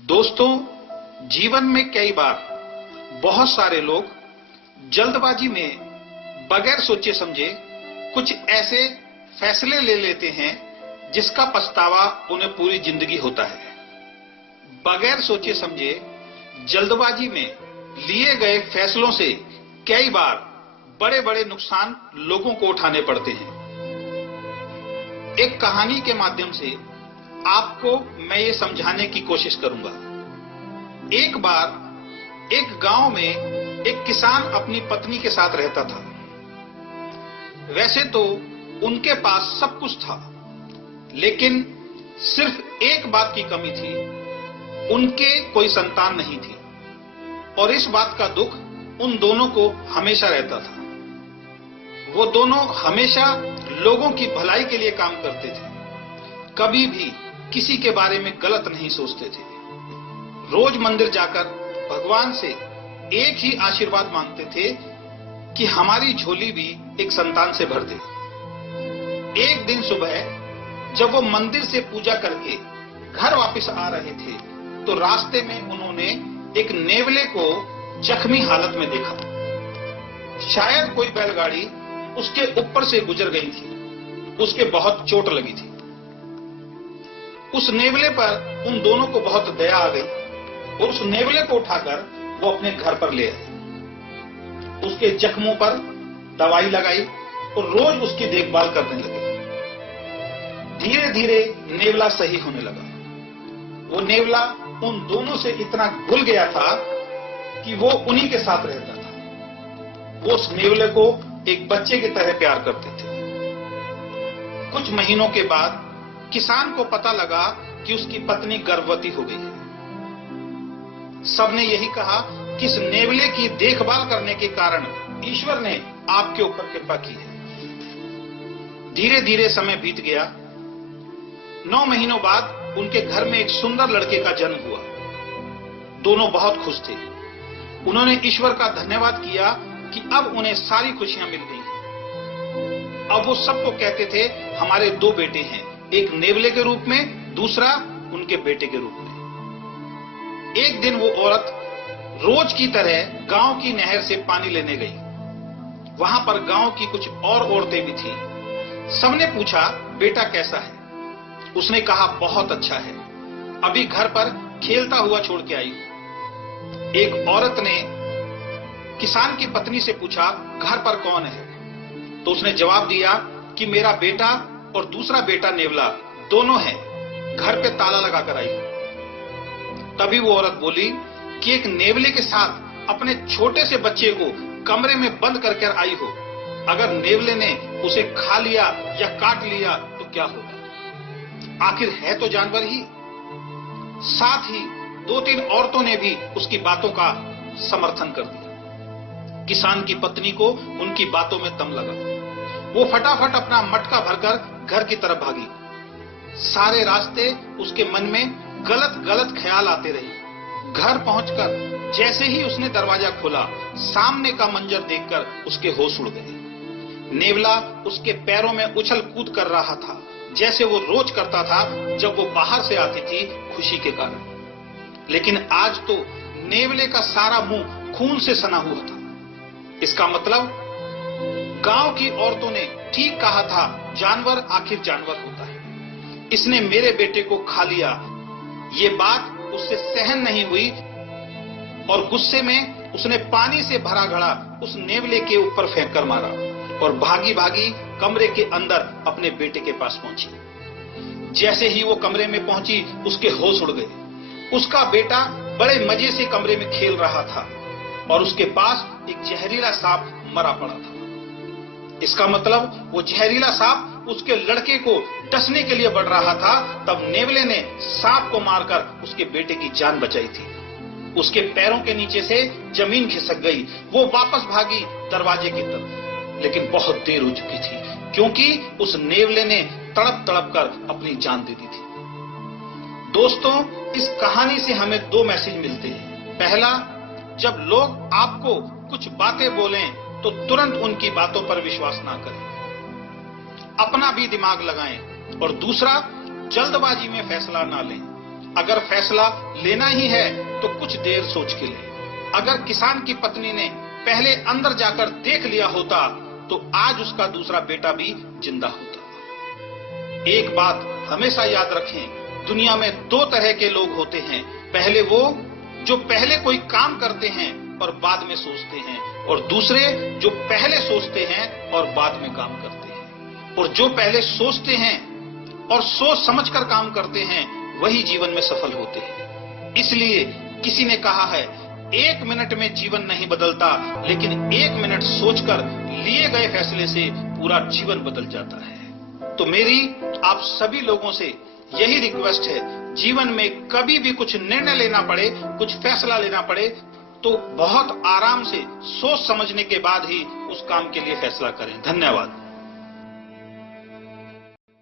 दोस्तों, जीवन में कई बार बहुत सारे लोग जल्दबाजी में बगैर सोचे समझे कुछ ऐसे फैसले ले लेते हैं जिसका पछतावा उन्हें पूरी जिंदगी होता है। बगैर सोचे समझे जल्दबाजी में लिए गए फैसलों से कई बार बड़े बड़े नुकसान लोगों को उठाने पड़ते हैं। एक कहानी के माध्यम से आपको मैं ये समझाने की कोशिश करूंगा। एक बार एक गांव में एक किसान अपनी पत्नी के साथ रहता था। वैसे तो उनके पास सब कुछ था, लेकिन सिर्फ एक बात की कमी थी, उनके कोई संतान नहीं थी और इस बात का दुख उन दोनों को हमेशा रहता था। वो दोनों हमेशा लोगों की भलाई के लिए काम करते थे, कभी भी किसी के बारे में गलत नहीं सोचते थे। रोज मंदिर जाकर भगवान से एक ही आशीर्वाद मांगते थे कि हमारी झोली भी एक संतान से भर दे। एक दिन सुबह जब वो मंदिर से पूजा करके घर वापस आ रहे थे तो रास्ते में उन्होंने एक नेवले को जख्मी हालत में देखा। शायद कोई बैलगाड़ी उसके ऊपर से गुजर गई थी, उसके बहुत चोट लगी थी। उस नेवले पर उन दोनों को बहुत दया आ गई और उस नेवले को उठाकर वो अपने घर पर ले आए। उसके जख्मों पर दवाई लगाई और रोज उसकी देखभाल करने लगे। धीरे धीरे नेवला सही होने लगा। वो नेवला उन दोनों से इतना घुल गया था कि वो उन्हीं के साथ रहता था। वो उस नेवले को एक बच्चे की तरह प्यार करते थे। कुछ महीनों के बाद किसान को पता लगा कि उसकी पत्नी गर्भवती हो गई है। सबने यही कहा कि इस नेवले की देखभाल करने के कारण ईश्वर ने आपके ऊपर कृपा की है। धीरे धीरे समय बीत गया। 9 महीनों बाद उनके घर में एक सुंदर लड़के का जन्म हुआ। दोनों बहुत खुश थे। उन्होंने ईश्वर का धन्यवाद किया कि अब उन्हें सारी खुशियां मिल गई। अब वो सबको कहते थे हमारे 2 बेटे हैं, एक नेवले के रूप में, दूसरा उनके बेटे के रूप में। एक दिन वो औरत रोज की तरह गांव की नहर से पानी लेने गई। वहां पर गांव की कुछ और औरतें भी थीं। सबने पूछा बेटा कैसा है? उसने कहा बहुत अच्छा है, अभी घर पर खेलता हुआ छोड़ के आई हूं। एक औरत ने किसान की पत्नी से पूछा घर पर कौन है? तो उसने जवाब दिया कि मेरा बेटा और दूसरा बेटा नेवला दोनों हैं, घर पे ताला लगाकर आई हूं। तभी वो औरत बोली कि एक नेवले के साथ अपने छोटे से बच्चे को कमरे में बंद करके आई हो, अगर नेवले ने उसे खा लिया या काट लिया तो क्या होगा? आखिर है तो जानवर ही। साथ ही 2-3 औरतों ने भी उसकी बातों का समर्थन कर दिया। किसान की पत्नी को उनकी बातों में दम लगा। वो फटाफट अपना मटका भरकर घर की तरफ भागी। सारे रास्ते उसके मन में गलत गलत ख्याल आते रहे। घर पहुंचकर जैसे ही उसने दरवाजा खोला, सामने का मंजर देखकर उसके होश उड़ गए। नेवला उसके पैरों में उछल कूद कर रहा था, जैसे वो रोज करता था जब वो बाहर से आती थी खुशी के कारण। लेकिन आज तो नेवले का सारा मुंह खून से सना हुआ था। इसका मतलब गांव की औरतों ने ठीक कहा था, जानवर आखिर जानवर होता है। इसने मेरे बेटे को खा लिया। ये बात उससे सहन नहीं हुई और गुस्से में उसने पानी से भरा घड़ा उस नेवले के ऊपर फेंक कर मारा और भागी भागी कमरे के अंदर अपने बेटे के पास पहुंची। जैसे ही वो कमरे में पहुंची, उसके होश उड़ गए। उसका बेटा बड़े मजे से कमरे में खेल रहा था और उसके पास एक जहरीला सांप मरा पड़ा था। इसका मतलब वो जहरीला सांप उसके लड़के को डसने के लिए बढ़ रहा था। तब नेवले ने सांप को मारकर उसके बेटे की जान बचाई थी। उसके पैरों के नीचे से जमीन खिसक गई। वो वापस भागी दरवाजे की तरफ, लेकिन बहुत देर हो चुकी थी क्योंकि उस नेवले ने तड़प तड़प कर अपनी जान दे दी थी। दोस्तों, इस कहानी से हमें 2 मैसेज मिलते हैं। पहला, जब लोग आपको कुछ बातें बोलें तो तुरंत उनकी बातों पर विश्वास ना करें, अपना भी दिमाग लगाएं। और दूसरा, जल्दबाजी में फैसला ना लें। अगर फैसला लेना ही है तो कुछ देर सोच के ले। अगर किसान की पत्नी ने पहले अंदर जाकर देख लिया होता तो आज उसका दूसरा बेटा भी जिंदा होता। एक बात हमेशा याद रखें, दुनिया में दो तरह के लोग होते हैं। पहले वो जो पहले कोई काम करते हैं और बाद में सोचते हैं, और दूसरे जो पहले सोचते हैं और बाद में काम करते हैं। और जो पहले सोचते हैं और सोच समझकर काम करते हैं वही जीवन में सफल होते हैं। इसलिए किसी ने कहा है, 1 मिनट में जीवन नहीं बदलता, लेकिन 1 मिनट सोचकर लिए गए फैसले से पूरा जीवन बदल जाता है। तो मेरी आप सभी लोगों से यही रिक्वेस्ट है, जीवन में कभी भी कुछ निर्णय लेना पड़े, कुछ फैसला लेना पड़े, तो बहुत आराम से सोच समझने के बाद ही उस काम के लिए फैसला करें। धन्यवाद।